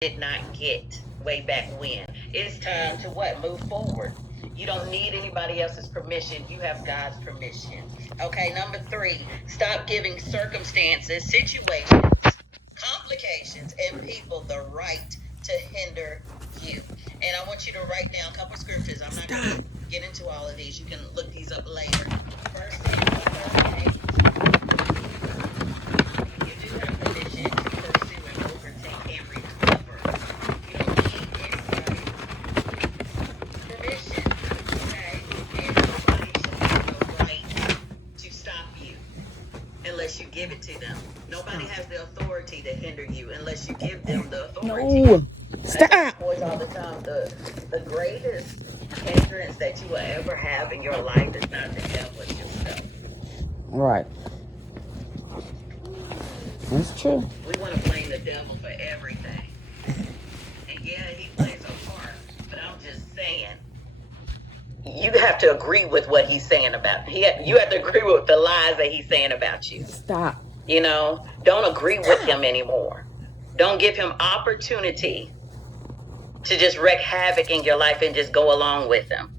did not get way back when. It's time to what? Move forward. You don't need anybody else's permission. You have God's permission. Okay, number 3, stop giving circumstances, situations, complications, and people the right to hinder you. And I want you to write down a couple of scriptures. I'm not going to get into all of these. You can look these up later. First Samuel 38. You do have permission to pursue and overtake and recover. You don't need anybody's permission, okay? And nobody should have the right to stop you unless you give it to them. Nobody has the authority to hinder you unless you give them the authority. No. Stop. I tell boys all the time, the greatest hindrance that you will ever have in your life is not the devil, it's yourself. Right. That's true. We want to blame the devil for everything. And yeah, he plays a part. But I'm just saying, you have to agree with what he's saying about you. You have to agree with the lies that he's saying about you. Stop. You know, don't agree with him anymore. Don't give him opportunity to just wreak havoc in your life and just go along with him.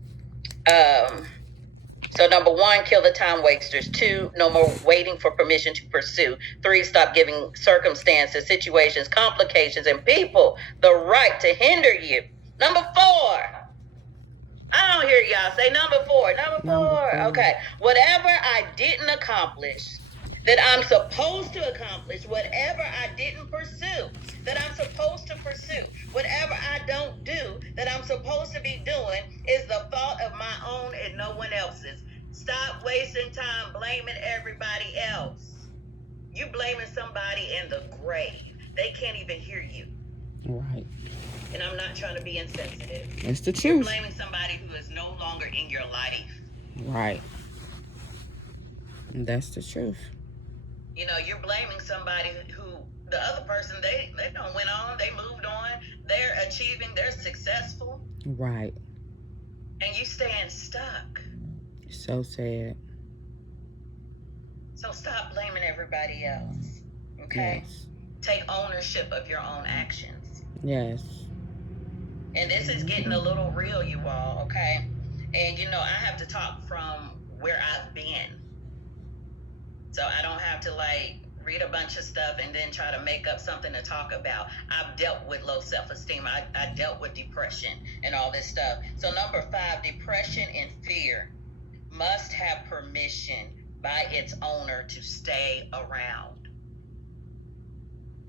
So number 1, kill the time wasters. 2, no more waiting for permission to pursue. 3, stop giving circumstances, situations, complications, and people the right to hinder you. Number 4. I don't hear y'all say number 4. Number 4. Okay. Whatever I didn't accomplish that I'm supposed to accomplish, whatever I didn't pursue that I'm supposed to pursue, whatever I don't do that I'm supposed to be doing is the fault of my own and no one else's. Stop wasting time blaming everybody else. You blaming somebody in the grave. They can't even hear you. Right. And I'm not trying to be insensitive. That's the You're truth. blaming somebody who is no longer in your life. Right. That's the truth. You know, you're blaming somebody who the other person, they don't went on, they moved on, they're achieving, they're successful. Right. And you staying stuck. So sad. So stop blaming everybody else. Okay? Yes. Take ownership of your own actions. Yes. And this is getting a little real, you all, okay? And you know, I have to talk from where I've been. So I don't have to like read a bunch of stuff and then try to make up something to talk about. I've dealt with low self-esteem. I dealt with depression and all this stuff. So number 5, depression and fear must have permission by its owner to stay around.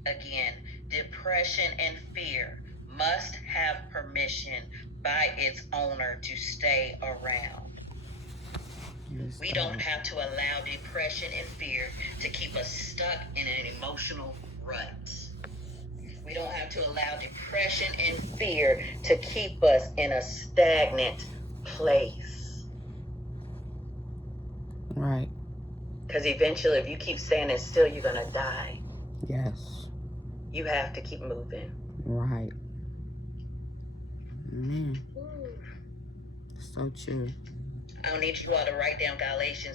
Again, depression and fear must have permission by its owner to stay around. We don't have to allow depression and fear to keep us stuck in an emotional rut. We don't have to allow depression and fear to keep us in a stagnant place. Right. Because eventually, if you keep standing still, you're going to die. Yes. You have to keep moving. Right. Man. So true. I need you all to write down Galatians